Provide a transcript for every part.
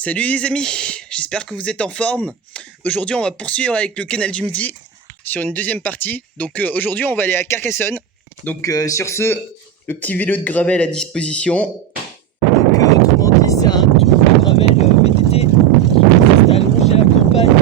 Salut les amis, j'espère que vous êtes en forme. Aujourd'hui on va poursuivre avec le canal du Midi sur une deuxième partie. Donc aujourd'hui on va aller à Carcassonne. Donc sur ce, le petit vélo de gravel à disposition. Donc autrement dit c'est un tour de gravel VTT qui consiste à allonger la campagne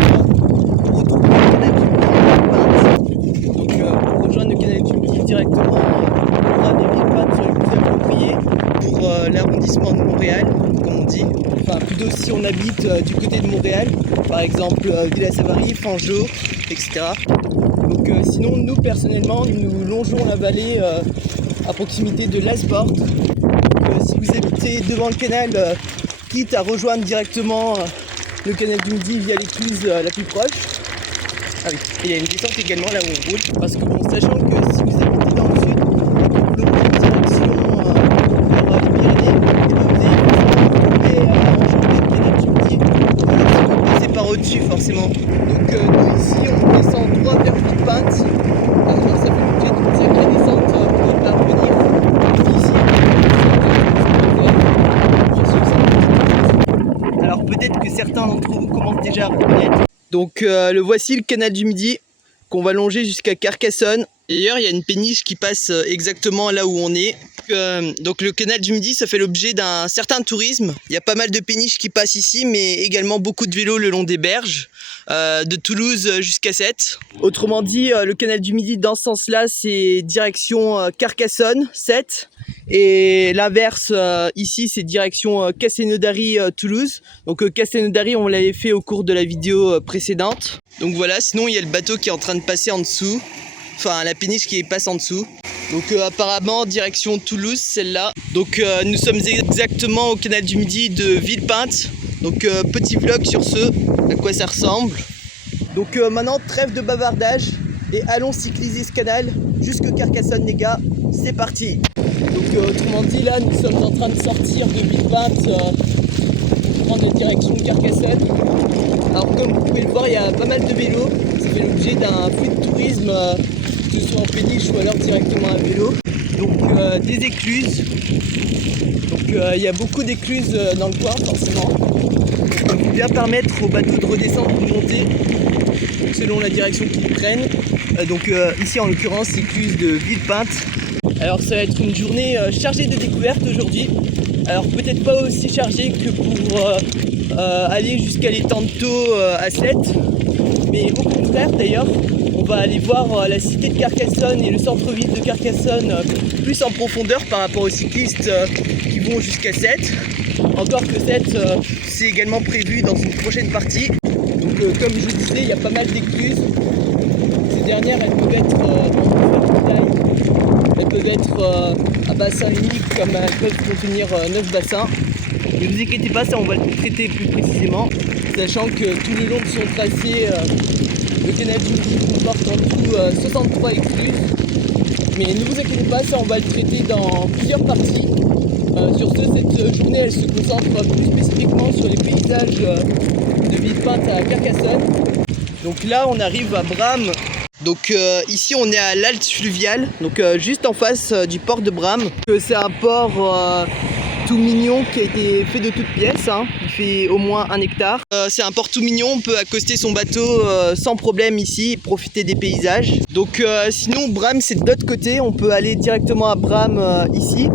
pour retrouver le canal du Midi. Donc pour rejoindre le canal du Midi directement, on aura des villes sur les plus appropriées pour l'arrondissement de Montréal, comme on dit. Enfin, plutôt si on habite du côté de Montréal, par exemple Ville-à-Savary, Fangeau, etc. Donc sinon, nous personnellement, nous longeons la vallée à proximité de Lasport. Si vous habitez devant le canal, quitte à rejoindre directement le canal du Midi via l'écluse la plus proche. Ah oui, et il y a une descente également là où on roule. Parce que bon, sachant que si vous habitez dans le sud et que vous longez en direction vers les Pyrénées, par au-dessus forcément. Donc nous ici on descend droit vers Villepinte. Alors ça fait l'objet de dire la descente pour ne pas revenir. Ici, alors peut-être que certains d'entre vous commencent déjà à reconnaître. Donc le voici le canal du Midi qu'on va longer jusqu'à Carcassonne. D'ailleurs il y a une péniche qui passe exactement là où on est. Donc le canal du Midi ça fait l'objet d'un certain tourisme. Il y a pas mal de péniches qui passent ici, mais également beaucoup de vélos le long des berges, de Toulouse jusqu'à Sète. Autrement dit, le canal du Midi dans ce sens-là c'est direction Carcassonne, Sète, et l'inverse ici c'est direction Castelnaudary, Toulouse. Donc Castelnaudary on l'avait fait au cours de la vidéo précédente. Donc voilà, sinon il y a le bateau qui est en train de passer en dessous. Enfin la péniche qui passe en dessous. Donc apparemment direction Toulouse celle-là. Donc nous sommes exactement au canal du Midi de Villepinte. Donc petit vlog sur ce, à quoi ça ressemble. Donc maintenant trêve de bavardage et allons cycliser ce canal jusque Carcassonne les gars, c'est parti. Donc autrement dit là nous sommes en train de sortir de Villepinte pour prendre la direction de Carcassonne. Alors comme vous pouvez le voir il y a pas mal de vélos, ça fait l'objet d'un flux de tourisme. Que ce soit en péniche ou alors directement à vélo. Donc des écluses. Donc il y a beaucoup d'écluses dans le coin forcément. Ça peut bien permettre aux bateaux de redescendre ou de monter selon la direction qu'ils prennent. Donc ici en l'occurrence l'écluse de Villepinte. Alors ça va être une journée chargée de découvertes aujourd'hui. Alors peut-être pas aussi chargée que pour aller jusqu'à l'étang de Thau à Sète. Mais au contraire d'ailleurs. On va aller voir la cité de Carcassonne et le centre-ville de Carcassonne plus en profondeur par rapport aux cyclistes qui vont jusqu'à Sète. Encore que Sète, c'est également prévu dans une prochaine partie. Donc comme je vous disais, il y a pas mal d'écluses. Ces dernières, elles peuvent être en différentes tailles. Elles peuvent être à bassin unique comme elles peuvent contenir 9 bassins. Ne vous inquiétez pas, ça on va le traiter plus précisément. Sachant que tout le long de son tracé, le canal du Midi comporte en tout 63 excluses. Mais ne vous inquiétez pas, ça on va le traiter dans plusieurs parties. Sur ce, cette journée elle se concentre plus spécifiquement sur les paysages de Villepinte à Carcassonne. Donc là on arrive à Bram. Donc ici on est à l'Alte Fluvial, donc juste en face du port de Bram. C'est un port tout mignon qui a été fait de toutes pièces, hein. Il fait au moins 1 hectare. C'est un port tout mignon, on peut accoster son bateau sans problème ici, profiter des paysages. Donc sinon Bram c'est de l'autre côté, on peut aller directement à Bram ici.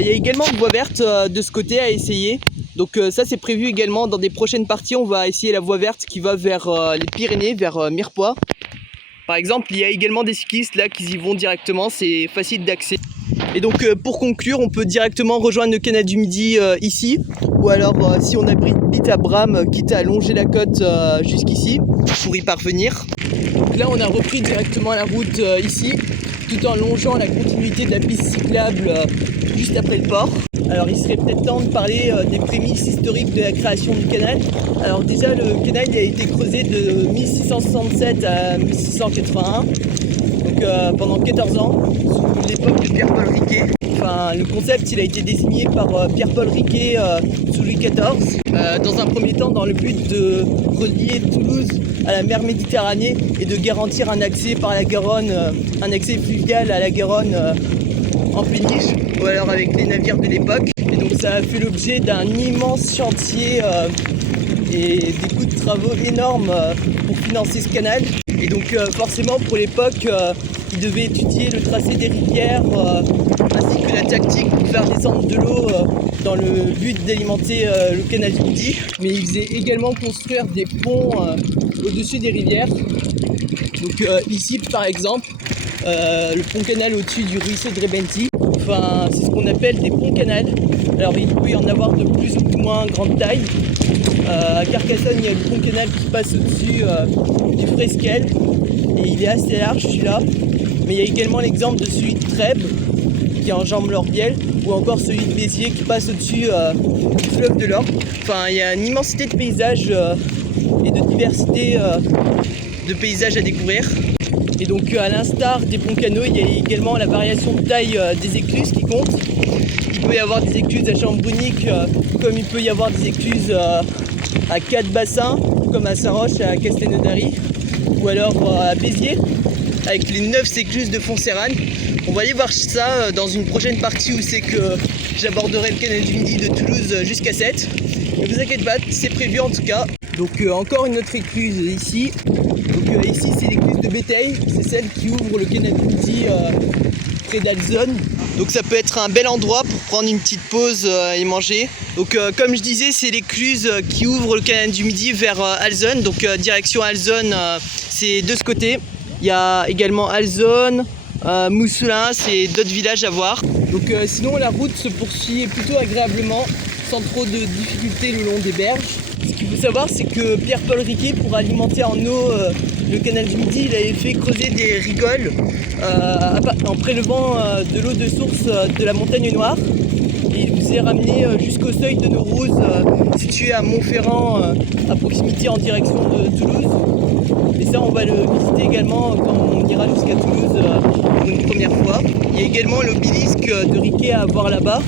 Il y a également une voie verte de ce côté à essayer. Donc ça c'est prévu également dans des prochaines parties, on va essayer la voie verte qui va vers les Pyrénées, vers Mirepoix. Par exemple il y a également des cyclistes là qui y vont directement, c'est facile d'accès. Et donc pour conclure, on peut directement rejoindre le canal du Midi ici, ou alors si on habite à Bram, quitte à longer la côte jusqu'ici pour y parvenir. Donc là on a repris directement la route ici, tout en longeant la continuité de la piste cyclable juste après le port. Alors il serait peut-être temps de parler des prémices historiques de la création du canal. Alors déjà le canal il a été creusé de 1667 à 1681. Donc pendant 14 ans, sous l'époque de Pierre-Paul Riquet. Enfin, le concept il a été désigné par Pierre-Paul Riquet sous Louis XIV. Dans un premier temps dans le but de relier Toulouse à la mer Méditerranée et de garantir un accès par la Garonne, un accès fluvial à la Garonne en péniche. ou alors avec les navires de l'époque. Et donc ça a fait l'objet d'un immense chantier et des coûts de travaux énormes pour financer ce canal. Et donc forcément pour l'époque, ils devaient étudier le tracé des rivières ainsi que la tactique pour faire descendre de l'eau dans le but d'alimenter le canal du Midi. Mais ils faisaient également construire des ponts au-dessus des rivières. Donc ici par exemple, le pont canal au-dessus du ruisseau de Rebenti. Enfin, c'est ce qu'on appelle des ponts canal. Alors il peut y en avoir de plus ou moins grande taille. À Carcassonne, il y a le pont canal qui passe au-dessus du Fresquel et il est assez large celui-là. Mais il y a également l'exemple de celui de Trèbes qui enjambe l'Orbiel, ou encore celui de Béziers qui passe au-dessus du fleuve de l'Orbe. Enfin, il y a une immensité de paysages et de diversité de paysages à découvrir. Et donc à l'instar des ponts canaux, il y a également la variation de taille des écluses qui compte. Il peut y avoir des écluses à Chambrunic comme il peut y avoir des écluses à 4 bassins comme à Saint-Roch, à Castelnaudary, ou alors à Béziers avec les 9 écluses de Fontserrane. On va aller voir ça dans une prochaine partie où c'est que j'aborderai le canal du Midi de Toulouse jusqu'à 7. Ne vous inquiétez pas, c'est prévu en tout cas. Donc encore une autre écluse ici. Donc ici c'est l'écluse de Béteil, c'est celle qui ouvre le canal du Midi près d'Alzone. Donc ça peut être un bel endroit pour prendre une petite pause et manger. Donc comme je disais, c'est l'écluse qui ouvre le canal du Midi vers Alzone. Donc direction Alzone, c'est de ce côté. Il y a également Alzone, Moussoulins et d'autres villages à voir. Donc sinon la route se poursuit plutôt agréablement, sans trop de difficultés le long des berges. Ce qu'il faut savoir, c'est que Pierre-Paul Riquet, pour alimenter en eau le canal du Midi, il avait fait creuser des rigoles en prélevant de l'eau de source de la montagne Noire. Et il vous est ramené jusqu'au seuil de Naurouze, situé à Montferrand, à proximité en direction de Toulouse. Et ça, on va le visiter également quand on ira jusqu'à Toulouse pour une première fois. Il y a également l'obélisque de Riquet à voir là-bas,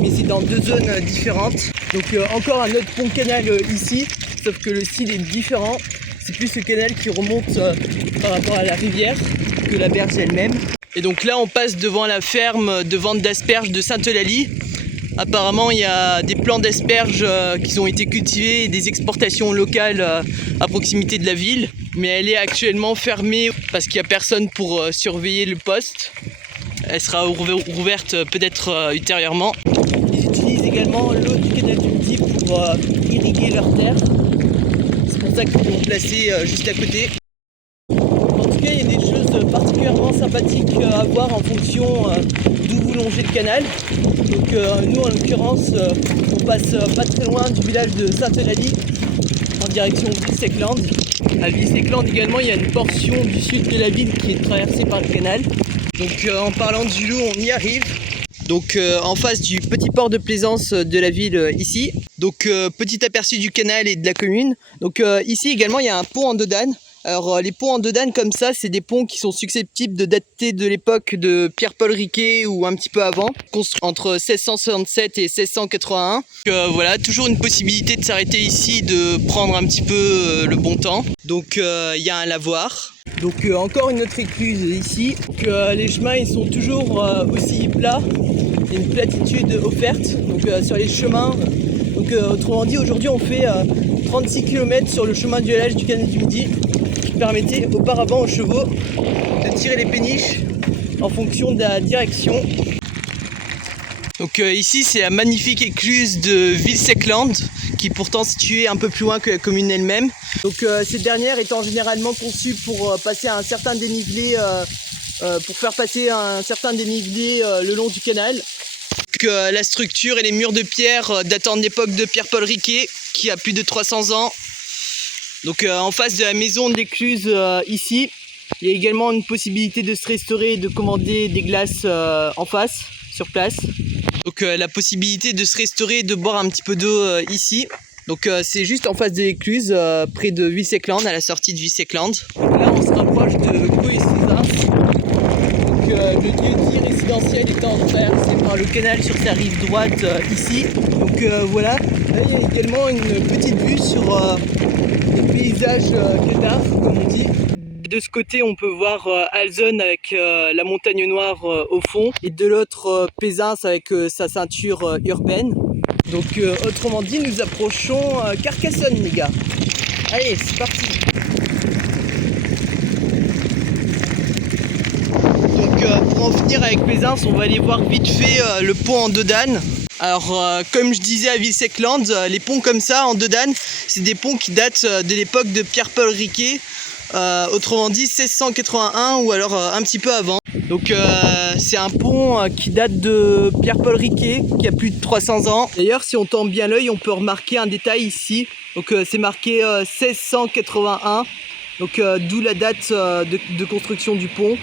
mais c'est dans 2 zones différentes. Donc encore un autre pont canal ici, sauf que le style est différent. C'est plus le canal qui remonte par rapport à la rivière que la berge elle-même. Et donc là on passe devant la ferme de vente d'asperges de Sainte-Eulalie. Apparemment il y a des plants d'asperges qui ont été cultivés et des exportations locales à proximité de la ville. Mais elle est actuellement fermée parce qu'il n'y a personne pour surveiller le poste. Elle sera rouverte peut-être ultérieurement. Ils utilisent également l'eau du canal du Midi pour irriguer leurs terres. C'est pour ça qu'ils l'ont placé juste à côté. En tout cas, il y a des choses particulièrement sympathiques à voir en fonction d'où vous longez le canal. Donc nous, en l'occurrence, on passe pas très loin du village de Sainte-Eulalie en direction de Vilsecland. À Vilsecland également, il y a une portion du sud de la ville qui est traversée par le canal. Donc en parlant du loup, on y arrive. Donc en face du petit port de plaisance de la ville ici. Donc petit aperçu du canal et de la commune. Donc ici également il y a un pont en dodane. Alors les ponts en dodane comme ça, c'est des ponts qui sont susceptibles de dater de l'époque de Pierre-Paul Riquet ou un petit peu avant, construits entre 1667 et 1681. Donc voilà, toujours une possibilité de s'arrêter ici, de prendre un petit peu le bon temps. Donc il y a un lavoir. Donc encore une autre écluse ici. Donc les chemins ils sont toujours aussi plats. Il y a une platitude offerte donc, sur les chemins. Donc autrement dit, aujourd'hui on fait 36 km sur le chemin du halage du canal du Midi, qui permettait auparavant aux chevaux de tirer les péniches en fonction de la direction. Donc ici c'est la magnifique écluse de Vilsecland, qui est pourtant située un peu plus loin que la commune elle-même. Donc cette dernière étant généralement conçue pour passer à un certain dénivelé, pour faire passer un certain dénivelé le long du canal. La structure et les murs de pierre datant de l'époque de Pierre-Paul Riquet, qui a plus de 300 ans. Donc en face de la maison de l'écluse ici, il y a également une possibilité de se restaurer et de commander des glaces en face, sur place. Donc la possibilité de se restaurer et de boire un petit peu d'eau ici. Donc c'est juste en face de l'écluse, près de Vilsecland, à la sortie de Vilsecland. Donc là on se rapproche de Goëcésas. Donc le lieu-dit résidentiel étant traversé par le canal sur sa rive droite ici. Donc voilà, là il y a également une petite vue sur les paysages cathares, comme on dit. de ce côté, on peut voir Alzon avec la montagne noire au fond, et de l'autre Pézins avec sa ceinture urbaine. Donc autrement dit, nous approchons Carcassonne, les gars. Allez, c'est parti. Donc pour en finir avec Pézins, on va aller voir vite fait le pont en Dodane. Alors comme je disais à Villesecland, les ponts comme ça en Dodane, c'est des ponts qui datent de l'époque de Pierre-Paul Riquet, autrement dit 1681 ou alors un petit peu avant. Donc c'est un pont qui date de Pierre-Paul Riquet, qui a plus de 300 ans. D'ailleurs, si on tend bien l'œil, on peut remarquer un détail ici. Donc c'est marqué 1681, donc d'où la date de construction du pont.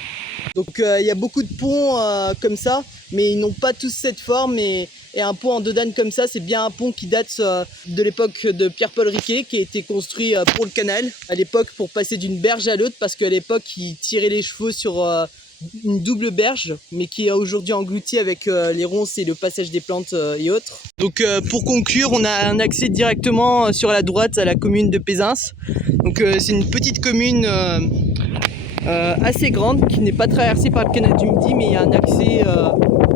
Donc il y a beaucoup de ponts comme ça, mais ils n'ont pas tous cette forme, et un pont en Dodane comme ça, c'est bien un pont qui date de l'époque de Pierre-Paul Riquet, qui a été construit pour le canal, à l'époque pour passer d'une berge à l'autre, parce qu'à l'époque il tirait les chevaux sur une double berge, mais qui est aujourd'hui engloutie avec les ronces et le passage des plantes et autres. Donc pour conclure, on a un accès directement sur la droite à la commune de Pézins. Donc c'est une petite commune assez grande, qui n'est pas traversée par le canal du Midi, mais il y a un accès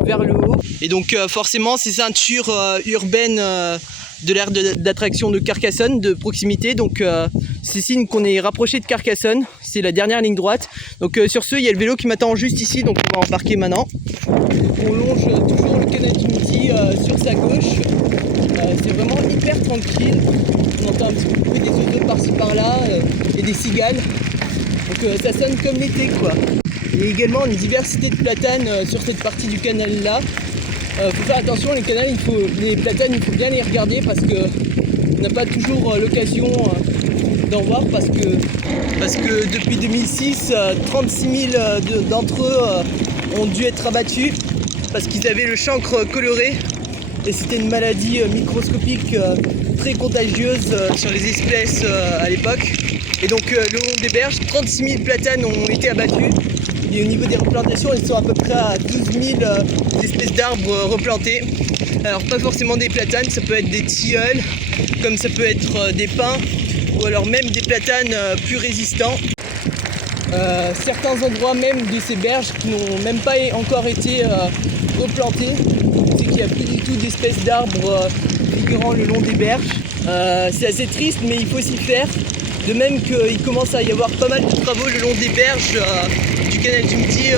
vers le haut. Et donc forcément ces ceintures urbaines de l'aire d'attraction de Carcassonne, de proximité, donc c'est signe qu'on est rapproché de Carcassonne, c'est la dernière ligne droite. Donc sur ce, il y a le vélo qui m'attend juste ici, donc on va embarquer maintenant. Donc, on longe toujours le canal du Midi sur sa gauche, c'est vraiment hyper tranquille, on entend un petit peu le bruit des oiseaux par-ci par-là et des cigales. Donc ça sonne comme l'été quoi. Et également une diversité de platanes sur cette partie du canal là. Faut faire attention, les platanes, il faut bien les regarder, parce que on n'a pas toujours l'occasion d'en voir, parce que depuis 2006, 36 000 d'entre eux ont dû être abattus parce qu'ils avaient le chancre coloré, et c'était une maladie microscopique très contagieuse sur les espèces à l'époque. Et donc le long des berges, 36 000 platanes ont été abattus. Et au niveau des replantations, ils sont à peu près à 12 000 espèces d'arbres replantés. Alors pas forcément des platanes, ça peut être des tilleuls, comme ça peut être des pins, ou alors même des platanes plus résistants. Certains endroits même de ces berges qui n'ont même pas encore été replantés, c'est qu'il n'y a plus du tout d'espèces d'arbres figurant le long des berges. C'est assez triste, mais il faut s'y faire. De même qu'il commence à y avoir pas mal de travaux le long des berges du canal du Midi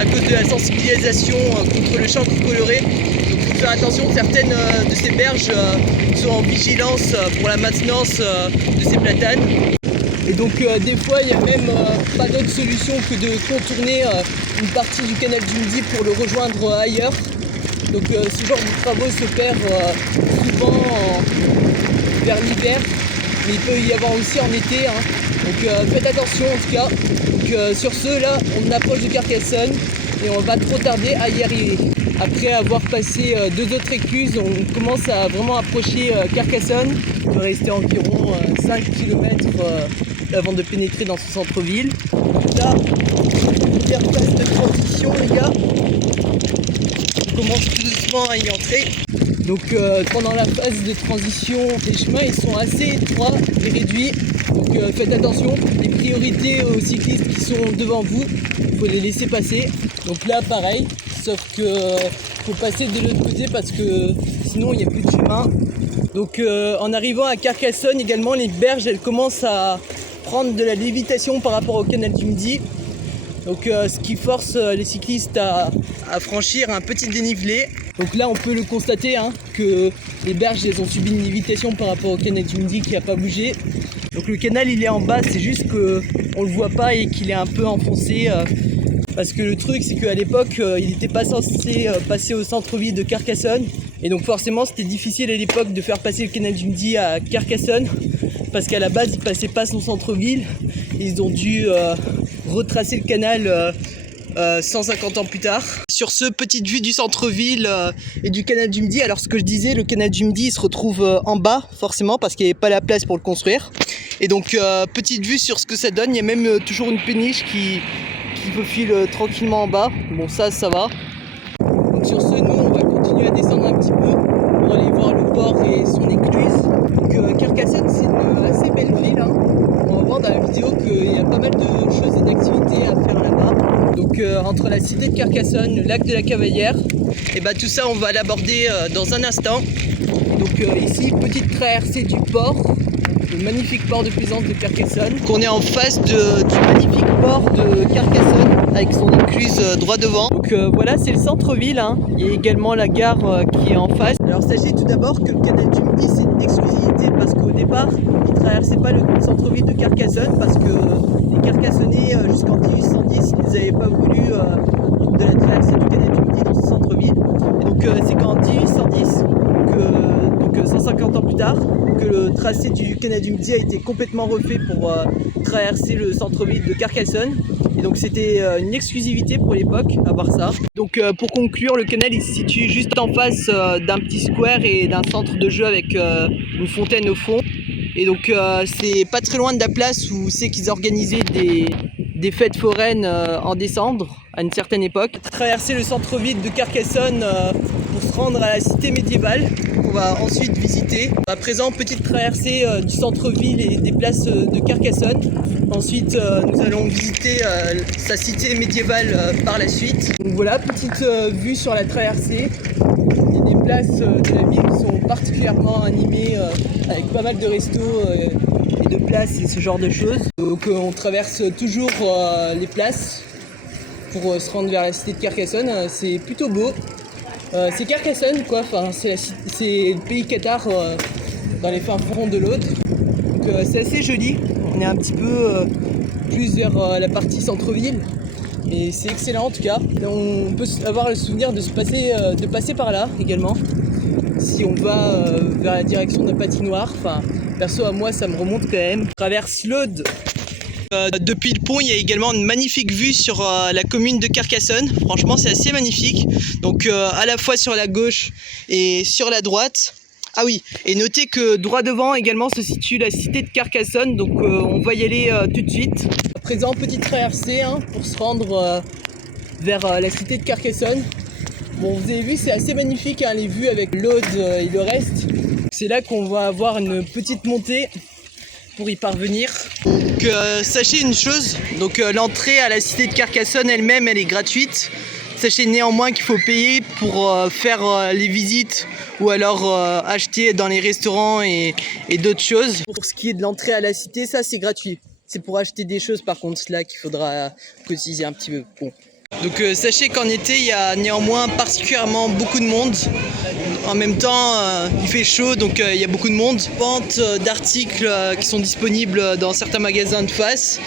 à cause de la sensibilisation contre le chancre coloré. Donc il faut faire attention, certaines de ces berges sont en vigilance pour la maintenance de ces platanes. Et donc des fois il n'y a même pas d'autre solution que de contourner une partie du canal du Midi pour le rejoindre ailleurs. Donc ce genre de travaux s'opèrent souvent vers l'hiver. Mais il peut y avoir aussi en été, hein. Donc faites attention en tout cas. Donc sur ce, là on approche de Carcassonne et on va trop tarder à y arriver. Après avoir passé deux autres écluses, on commence à vraiment approcher Carcassonne. Il peut rester environ 5 km avant de pénétrer dans ce centre-ville. Là, première phase de transition les gars. On commence tout doucement à y entrer. Donc pendant la phase de transition, les chemins ils sont assez étroits et réduits. Donc faites attention, les priorités aux cyclistes qui sont devant vous, il faut les laisser passer. Donc là pareil, sauf que faut passer de l'autre côté parce que sinon il n'y a plus de chemin. Donc en arrivant à Carcassonne également, les berges elles commencent à prendre de la lévitation par rapport au canal du Midi. Donc ce qui force les cyclistes à franchir un petit dénivelé. Donc là on peut le constater hein, que les berges elles ont subi une lévitation par rapport au canal du Midi qui n'a pas bougé. Donc le canal il est en bas, c'est juste qu'on le voit pas et qu'il est un peu enfoncé. Parce que le truc c'est qu'à l'époque il n'était pas censé passer au centre-ville de Carcassonne. Et donc forcément c'était difficile à l'époque de faire passer le canal du Midi à Carcassonne. Parce qu'à la base il passait pas son centre-ville. Ils ont dû retracer le canal 150 ans plus tard. Sur ce, petite vue du centre-ville et du canal du Midi. Alors ce que je disais, le canal du Midi il se retrouve en bas forcément parce qu'il n'y avait pas la place pour le construire. Et donc petite vue sur ce que ça donne. Il y a même toujours une péniche qui faufile tranquillement en bas. Bon ça va. Donc sur ce, nous on va continuer à descendre un petit peu pour aller voir le port et son écluse. Donc Carcassonne c'est une assez belle ville hein. On va voir dans la vidéo qu'il y a pas mal de entre la cité de Carcassonne, le lac de la Cavalière. Et bah tout ça on va l'aborder dans un instant. Donc ici, petite traversée du port, le magnifique port de plaisance de Carcassonne. On est en face du magnifique port de Carcassonne avec son écluse droit devant. Donc voilà, c'est le centre-ville, hein. Il y a également la gare qui est en face. Alors sachez tout d'abord que le canal du Midi c'est une exclusivité parce qu'au départ il ne traversait pas le centre-ville de Carcassonne parce que les Carcassonnais jusqu'en 1810 ils n'avaient pas voulu de la traversée du canal du Midi dans ce centre-ville. Et donc c'est qu'en 1810 donc 150 ans plus tard, que le tracé du canal du Midi a été complètement refait pour traverser le centre-ville de Carcassonne. Et donc c'était une exclusivité pour l'époque, à part ça. Donc pour conclure, le canal il se situe juste en face d'un petit square et d'un centre de jeu avec une fontaine au fond. Et donc c'est pas très loin de la place où c'est qu'ils organisaient des fêtes foraines en décembre, à une certaine époque. Traverser le centre-ville de Carcassonne pour se rendre à la cité médiévale, qu'on va ensuite visiter. À présent, petite traversée du centre-ville et des places de Carcassonne. Ensuite, nous allons visiter sa cité médiévale par la suite. Donc voilà, petite vue sur la traversée. Il y a des places de la ville qui sont particulièrement animées avec pas mal de restos et de places et ce genre de choses. Donc on traverse toujours les places pour se rendre vers la cité de Carcassonne. C'est plutôt beau. C'est Carcassonne quoi, enfin, c'est le pays Qatar dans les fins fonds de l'Aude. Donc c'est assez joli. On est un petit peu plus vers la partie centre-ville. Et c'est excellent en tout cas. On peut avoir le souvenir de passer par là également. Si on va vers la direction de la patinoire. Enfin, perso à moi ça me remonte quand même. On traverse l'Aude. Depuis le pont, il y a également une magnifique vue sur la commune de Carcassonne. Franchement, c'est assez magnifique. Donc à la fois sur la gauche et sur la droite. Ah oui, et notez que droit devant également se situe la cité de Carcassonne. Donc on va y aller tout de suite. À présent, petite traversée pour se rendre vers la cité de Carcassonne. Bon, vous avez vu, c'est assez magnifique les vues avec l'Aude et le reste. C'est là qu'on va avoir une petite montée pour y parvenir. Donc sachez une chose, donc l'entrée à la cité de Carcassonne elle-même elle est gratuite. Sachez néanmoins qu'il faut payer pour faire les visites ou alors acheter dans les restaurants et d'autres choses. Pour ce qui est de l'entrée à la cité, ça c'est gratuit. C'est pour acheter des choses par contre là qu'il faudra cotiser un petit peu. Bon. Donc sachez qu'en été il y a néanmoins particulièrement beaucoup de monde. En même temps il fait chaud donc il y a beaucoup de monde. Vente d'articles qui sont disponibles dans certains magasins de face.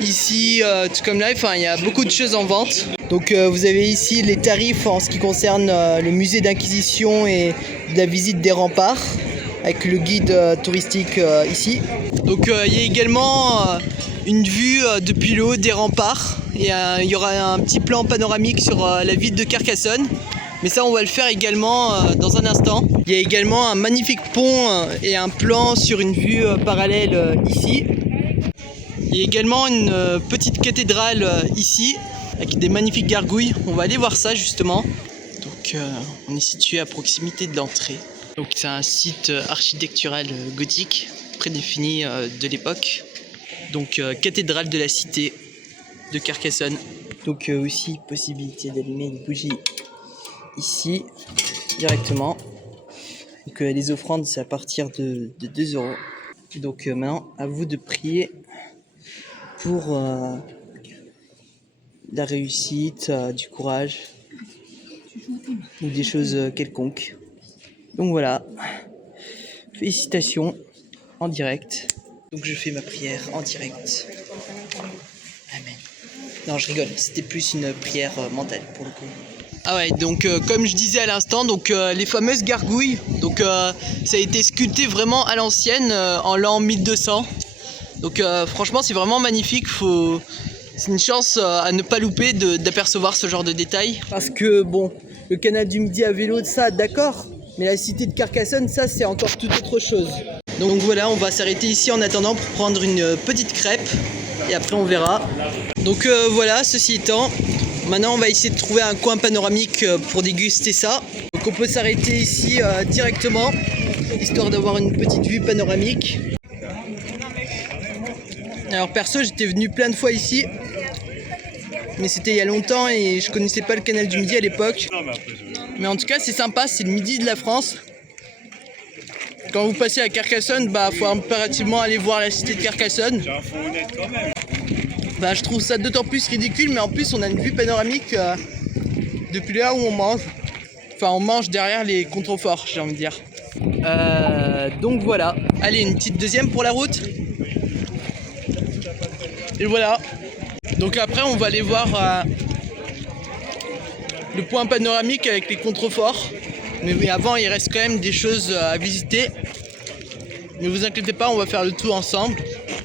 Ici tout comme là, il y a beaucoup de choses en vente. Donc vous avez ici les tarifs en ce qui concerne le musée d'Inquisition et de la visite des remparts avec le guide touristique ici. Donc il y a également une vue depuis le haut des remparts. Et il y aura un petit plan panoramique sur la ville de Carcassonne. Mais ça on va le faire également dans un instant. Il y a également un magnifique pont et un plan sur une vue parallèle ici. Il y a également une petite cathédrale ici avec des magnifiques gargouilles. On va aller voir ça justement. Donc on est situé à proximité de l'entrée. Donc c'est un site architectural gothique prédéfini de l'époque. Donc cathédrale de la cité de Carcassonne. Donc aussi possibilité d'allumer une bougie ici directement. Donc les offrandes c'est à partir de 2 €. Donc maintenant à vous de prier pour la réussite, du courage ou des choses quelconques. Donc voilà, félicitations en direct. Donc je fais ma prière en direct. Amen. Non, je rigole, c'était plus une prière mentale pour le coup. Ah ouais, donc comme je disais à l'instant, donc les fameuses gargouilles, donc ça a été sculpté vraiment à l'ancienne en l'an 1200. Donc franchement, c'est vraiment magnifique. C'est une chance à ne pas louper d'apercevoir ce genre de détails. Parce que bon, le canal du Midi à vélo, ça, d'accord, mais la cité de Carcassonne, ça, c'est encore tout autre chose. Donc voilà, on va s'arrêter ici en attendant pour prendre une petite crêpe et après on verra. Donc voilà, ceci étant, maintenant on va essayer de trouver un coin panoramique pour déguster ça. Donc on peut s'arrêter ici directement, histoire d'avoir une petite vue panoramique. Alors perso, j'étais venu plein de fois ici. mais c'était il y a longtemps et je connaissais pas le canal du Midi à l'époque. Mais en tout cas c'est sympa, c'est le midi de la France. Quand vous passez à Carcassonne, bah faut impérativement aller voir la cité de Carcassonne. Bah je trouve ça d'autant plus ridicule, mais en plus on a une vue panoramique depuis là où on mange. Enfin on mange derrière les contreforts, j'ai envie de dire. Donc voilà. Allez, une petite deuxième pour la route. Et voilà. Donc après on va aller voir le point panoramique avec les contreforts. Mais avant il reste quand même des choses à visiter. Ne vous inquiétez pas, on va faire le tout ensemble.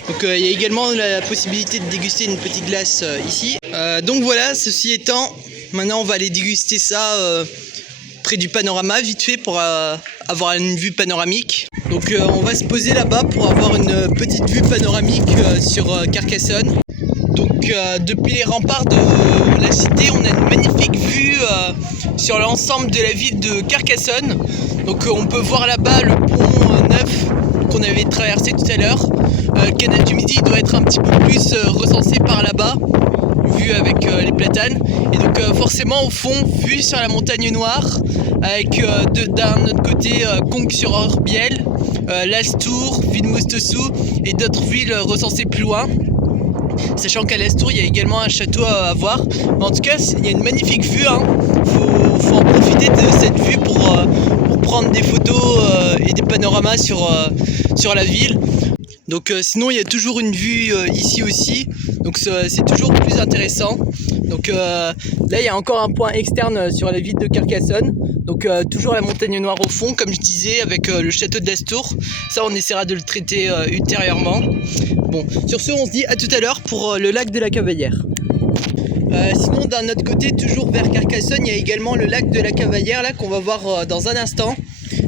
Donc il y a également la possibilité de déguster une petite glace ici. Donc voilà, ceci étant, maintenant on va aller déguster ça près du panorama vite fait pour avoir une vue panoramique. Donc on va se poser là-bas pour avoir une petite vue panoramique sur Carcassonne. Donc depuis les remparts de la cité, on a une magnifique vue sur l'ensemble de la ville de Carcassonne. Donc on peut voir là-bas le pont neuf qu'on avait traversé tout à l'heure. Le canal du Midi doit être un petit peu plus recensé par là-bas, vu avec les platanes. Et donc forcément au fond, vue sur la montagne noire, avec d'un autre côté Conques-sur-Orbiel, Lastours, Villemoustessou et d'autres villes recensées plus loin. Sachant qu'à Lastours, il y a également un château à voir. Mais en tout cas, il y a une magnifique vue. Faut en profiter de cette vue pour prendre des photos et des panoramas sur la ville. Donc sinon, il y a toujours une vue ici aussi. Donc c'est toujours plus intéressant. Donc là, il y a encore un point externe sur la ville de Carcassonne. Donc toujours la montagne noire au fond, comme je disais, avec le château de Lastours. Ça, on essaiera de le traiter ultérieurement. Bon, sur ce, on se dit à tout à l'heure pour le lac de la Cavaillère. Sinon, d'un autre côté, toujours vers Carcassonne, il y a également le lac de la Cavaillère, là qu'on va voir dans un instant.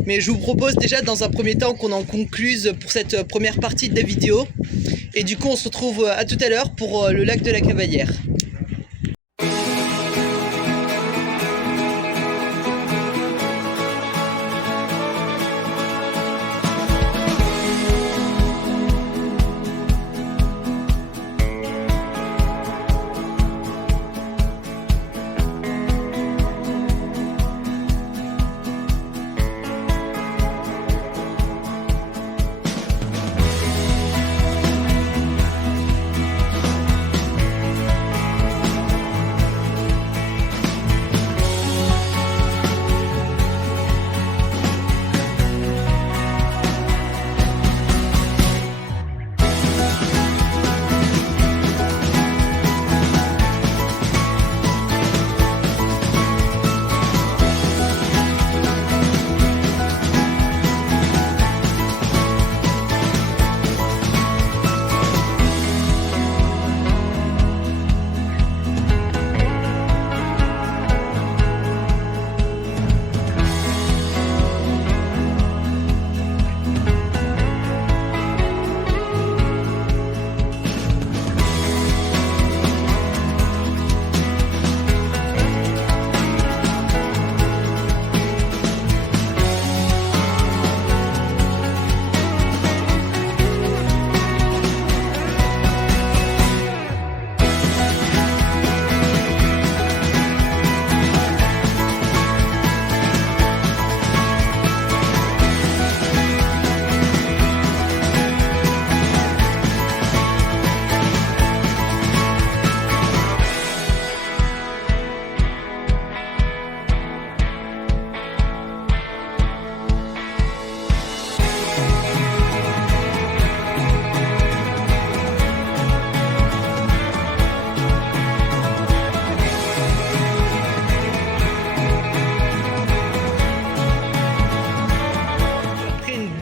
Mais je vous propose déjà dans un premier temps qu'on en concluse pour cette première partie de la vidéo. Et du coup, on se retrouve à tout à l'heure pour le lac de la Cavaillère.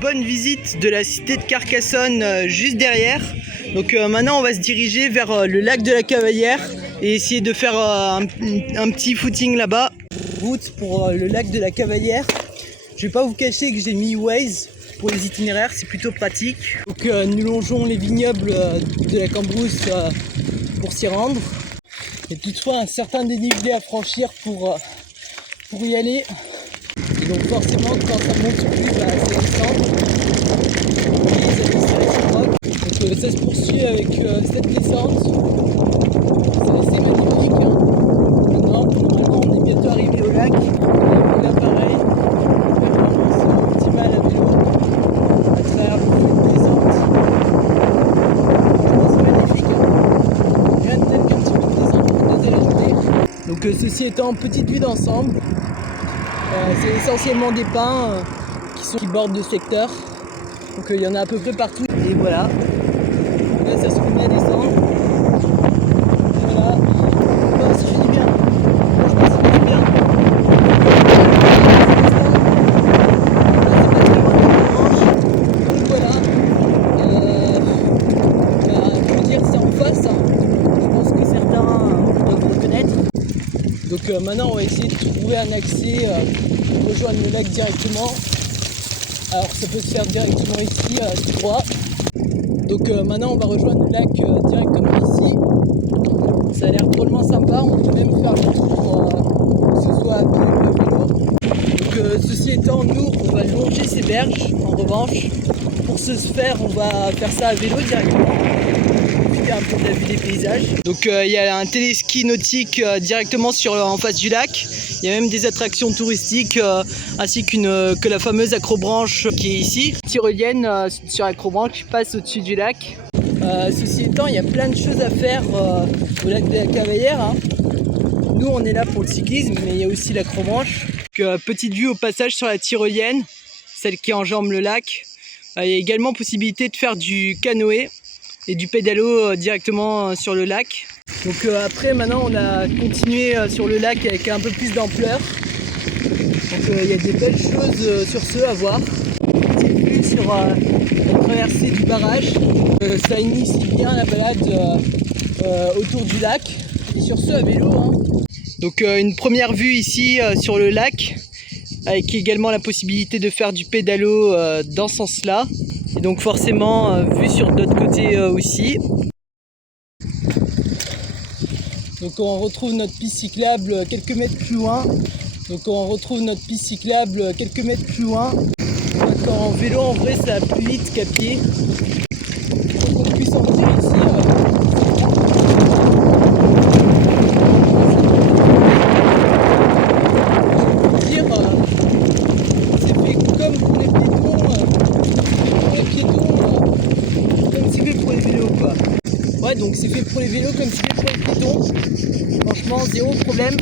Bonne visite de la cité de Carcassonne juste derrière. Donc maintenant on va se diriger vers le lac de la Cavaillère et essayer de faire un petit footing là-bas. Route pour le lac de la Cavaillère. Je vais pas vous cacher que j'ai mis Waze pour les itinéraires, c'est plutôt pratique. Donc nous longeons les vignobles de la Cambrousse pour s'y rendre. Il y a toutefois un certain dénivelé à franchir pour y aller. Et donc forcément quand ça monte sur plus, c'est descendre. Donc ça se poursuit avec cette descente. C'est assez magnifique. Donc ceci étant petite vue d'ensemble, c'est essentiellement des pins qui bordent le secteur. Donc il y en a à peu près partout. Et voilà. Là ça se met à descendre. Voilà. Oh, ça finit bien. Franchement ça finit bien. Donc voilà. Pour dire c'est en face. Je pense que certains doivent reconnaître. Donc maintenant on va essayer de trouver un accès pour rejoindre le lac directement. Alors ça peut se faire directement ici à cet endroit. Donc maintenant on va rejoindre le lac directement ici. Ça a l'air drôlement sympa, on peut même faire le tour que ce soit à pied ou à vélo. Donc ceci étant, nous on va longer ces berges en revanche. Pour ce faire on va faire ça à vélo directement. Profiter un peu de la vue des paysages. Donc il y a un téléski nautique directement en face du lac. Il y a même des attractions touristiques ainsi que la fameuse acrobranche qui est ici. Tyrolienne sur acrobranche qui passe au-dessus du lac. Ceci étant, il y a plein de choses à faire au lac de la Cavaillère. Hein. Nous on est là pour le cyclisme, mais il y a aussi l'acrobranche. Petite vue au passage sur la tyrolienne, celle qui enjambe le lac. Il y a également possibilité de faire du canoë et du pédalo directement sur le lac. Donc après maintenant on a continué sur le lac avec un peu plus d'ampleur. Donc il y a des belles choses sur ce à voir. Petite vue sur la traversée du barrage. Ça initie bien la balade autour du lac. Et sur ce à vélo. Hein. Donc une première vue ici sur le lac, avec également la possibilité de faire du pédalo dans ce sens-là. Et donc forcément vue sur d'autres côtés aussi. Donc on retrouve notre piste cyclable quelques mètres plus loin. En vélo en vrai ça va plus vite qu'à pied. Pour qu'on puisse en venir ici. C'est fait comme pour les piétons, comme c'est fait pour les vélos quoi. Ouais, donc c'est fait pour les vélos comme c'est fait pour les piétons. Franchement, zéro problème.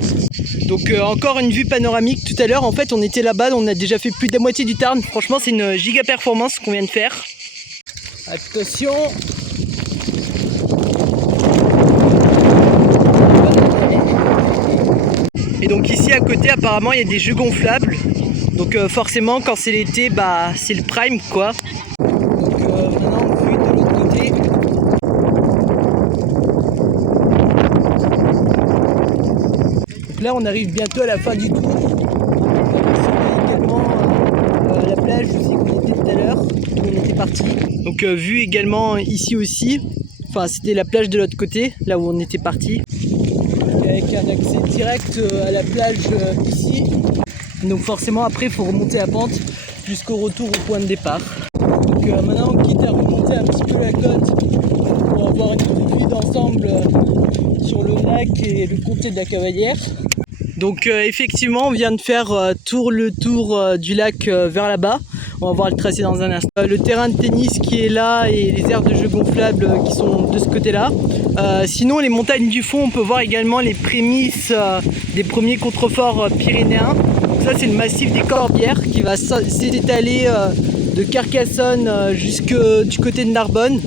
Donc encore une vue panoramique tout à l'heure. En fait, on était là-bas, on a déjà fait plus de la moitié du Tarn. Franchement, c'est une giga performance qu'on vient de faire. Attention. Et donc ici à côté, apparemment, il y a des jeux gonflables. Donc forcément, quand c'est l'été, bah c'est le prime quoi. Donc maintenant, vue de l'autre côté. Donc là, on arrive bientôt à la fin du tour. On va également à la plage aussi où on était tout à l'heure, où on était parti. Donc vue également ici aussi. Enfin, c'était la plage de l'autre côté, là où on était parti. Avec un accès direct à la plage ici. Donc forcément après il faut remonter la pente jusqu'au retour au point de départ. Donc maintenant on quitte à remonter un petit peu la côte pour avoir une vue d'ensemble sur le lac et le comté de la Cavaillère. Donc effectivement on vient de faire le tour du lac vers là-bas. On va voir le tracé dans un instant. Le terrain de tennis qui est là et les aires de jeux gonflables qui sont de ce côté-là. Sinon les montagnes du fond, on peut voir également les prémices des premiers contreforts pyrénéens. Donc ça c'est le massif des Corbières qui va s'étaler de Carcassonne jusque du côté de Narbonne.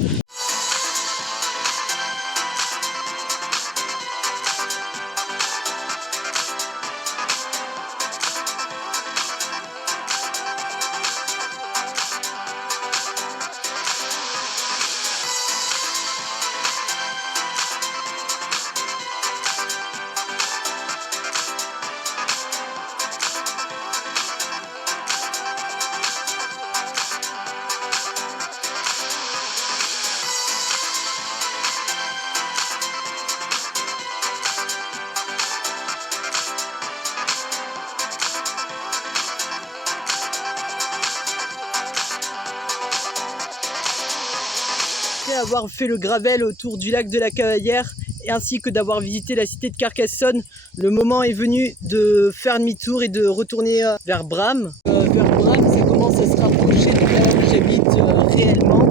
Après avoir fait le gravel autour du lac de la Cavaillère ainsi que d'avoir visité la cité de Carcassonne, le moment est venu de faire demi-tour et de retourner vers Bram. Vers Bram, ça commence à se rapprocher de là où j'habite réellement.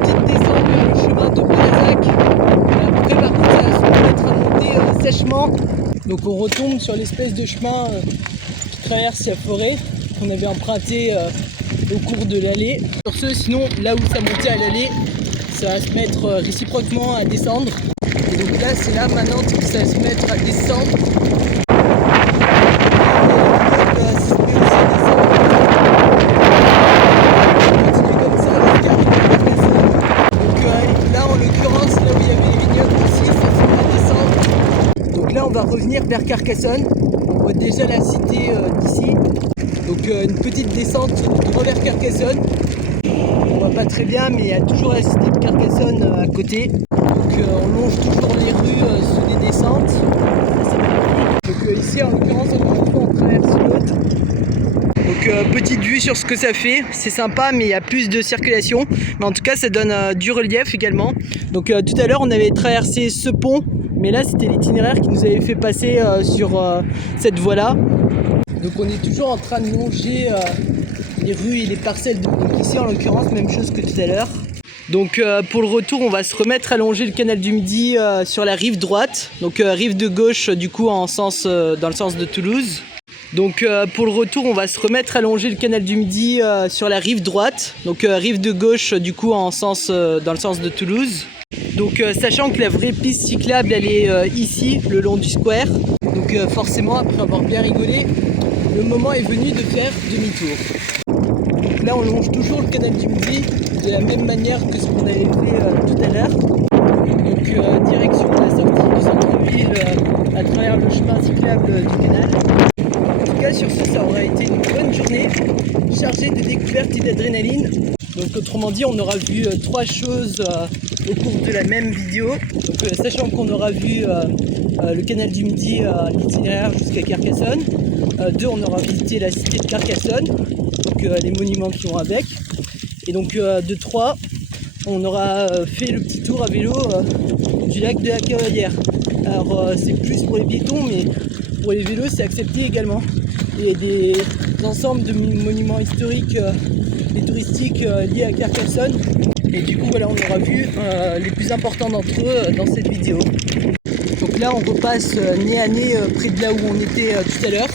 Petite descente vers le chemin de Brazac. Après par contre ça va se mettre à monter sèchement. Donc on retombe sur l'espèce de chemin qui traverse la forêt qu'on avait emprunté au cours de l'allée. Sur ce, sinon là où ça montait à l'allée, ça va se mettre réciproquement à descendre. Et donc là c'est là maintenant que ça va se mettre à descendre. Là on va revenir vers Carcassonne, on voit déjà la cité d'ici, donc une petite descente droit vers Carcassonne, on voit pas très bien mais il y a toujours la cité de Carcassonne à côté, donc on longe toujours les rues sous des descentes, donc ici en l'occurrence on traverse l'autre. Donc petite vue sur ce que ça fait, c'est sympa mais il y a plus de circulation, mais en tout cas ça donne du relief également. Donc tout à l'heure on avait traversé ce pont, mais là c'était l'itinéraire qui nous avait fait passer sur cette voie là. Donc on est toujours en train de longer les rues et les parcelles, donc ici en l'occurrence même chose que tout à l'heure. Donc pour le retour on va se remettre à longer le canal du Midi sur la rive droite, donc rive de gauche du coup dans le sens de Toulouse. Donc pour le retour on va se remettre à longer le canal du Midi sur la rive droite, donc rive de gauche du coup dans le sens de Toulouse. Donc sachant que la vraie piste cyclable elle est ici le long du square, donc forcément après avoir bien rigolé, le moment est venu de faire demi-tour. Donc là on longe toujours le canal du Midi de la même manière que ce qu'on avait fait tout à l'heure. Donc direction la sortie du centre-ville à travers le chemin cyclable du canal. En tout cas sur ce ça aura été une bonne journée chargée de découvertes et d'adrénaline. Donc autrement dit on aura vu trois choses au cours de la même vidéo. Donc sachant qu'on aura vu le canal du Midi, l'itinéraire jusqu'à Carcassonne. 2, on aura visité la cité de Carcassonne, donc les monuments qui vont avec. Et donc de 3, on aura fait le petit tour à vélo du lac de la Cavalière. Alors c'est plus pour les piétons, mais pour les vélos c'est accepté également. Il y a des ensembles de monuments historiques et touristiques liés à Carcassonne. Et du coup voilà, on aura vu les plus importants d'entre eux dans cette vidéo. Donc là on repasse nez à nez près de là où on était tout à l'heure,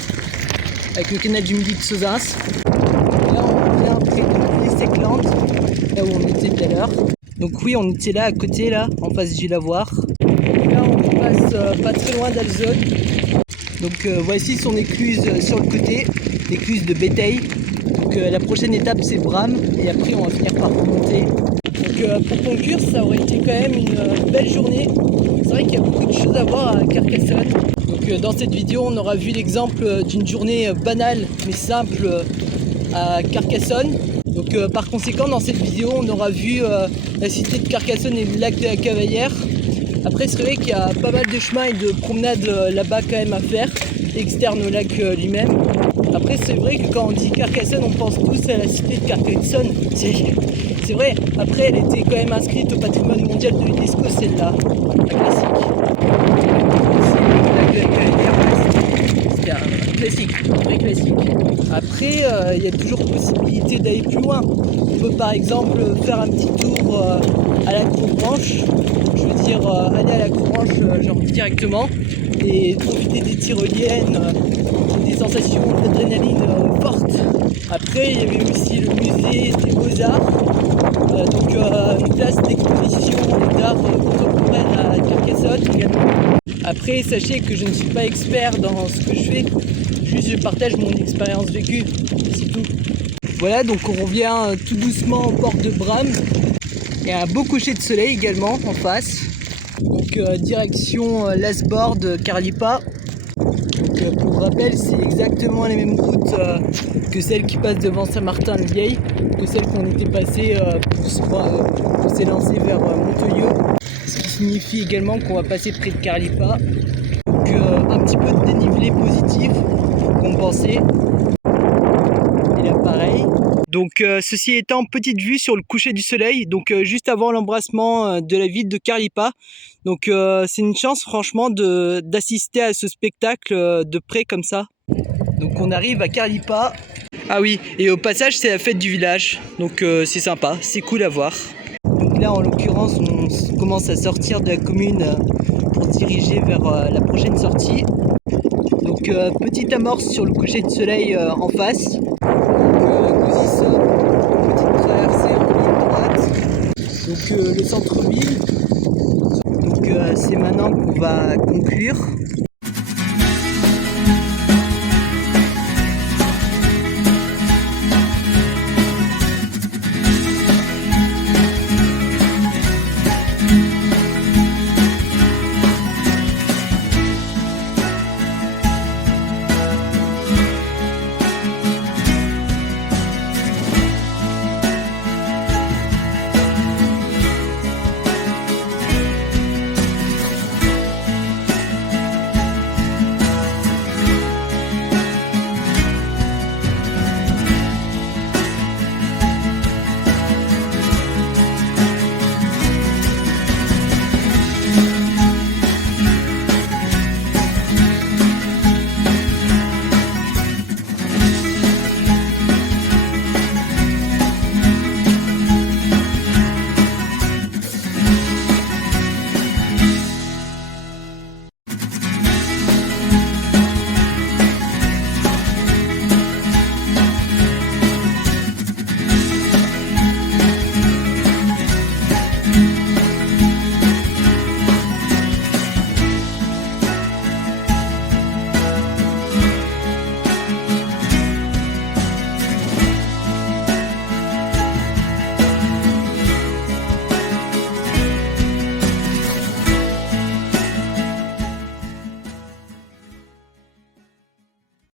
avec le canal du Midi de Sauzins. Là on revient près de l'Essecland, là où on était tout à l'heure. Donc oui, on était là à côté, là, en face du lavoir. Là on passe pas très loin d'Alzone. Donc voici son écluse sur le côté, l'écluse de Béteil. Donc la prochaine étape c'est Bram, et après on va finir par remonter. Donc pour conclure, ça aurait été quand même une belle journée. C'est vrai qu'il y a beaucoup de choses à voir à Carcassonne. Donc dans cette vidéo on aura vu l'exemple d'une journée banale mais simple à Carcassonne. Donc par conséquent dans cette vidéo on aura vu la cité de Carcassonne et le lac de la Cavalière. Après c'est vrai qu'il y a pas mal de chemins et de promenades là-bas quand même à faire, externes au lac lui-même. Après c'est vrai que quand on dit Carcassonne on pense tous à la cité de Carcassonne. C'est vrai, après elle était quand même inscrite au patrimoine mondial de l'UNESCO celle-là, la classique. C'est un vrai classique. Après, il y a toujours possibilité d'aller plus loin. On peut par exemple faire un petit tour à la Cour-Branche. Je veux dire, aller à la Cour-Branche genre directement et profiter des tyroliennes, des sensations d'adrénaline fortes. Après, il y avait aussi le musée des Beaux-Arts, donc une place d'exposition d'art contemporaine à Carcassonne également. Après, sachez que je ne suis pas expert dans ce que je fais, juste je partage mon expérience vécue, c'est tout. Voilà, donc on revient tout doucement au port de Bram. Il y a un beau coucher de soleil également en face. Donc direction Lasbordes, Carlipa. Donc pour rappel, c'est exactement les mêmes routes que celles qui passent devant Saint-Martin-le-Vieil, que celles qu'on était passées pour s'élancer vers Monteuillot. Ce qui signifie également qu'on va passer près de Carlipa. Donc un petit peu de dénivelé positif compensé. Et là pareil. Donc ceci étant, petite vue sur le coucher du soleil, donc juste avant l'embrassement de la ville de Carlipa. Donc c'est une chance franchement d'assister à ce spectacle de près comme ça. Donc on arrive à Carlipa. Ah oui, et au passage c'est la fête du village, donc c'est sympa, c'est cool à voir. Donc là en l'occurrence on commence à sortir de la commune pour se diriger vers la prochaine sortie. Donc petite amorce sur le coucher de soleil en face. Donc Gosis, petite traversée en ligne droite. Donc le centre-ville. Donc c'est maintenant qu'on va conclure.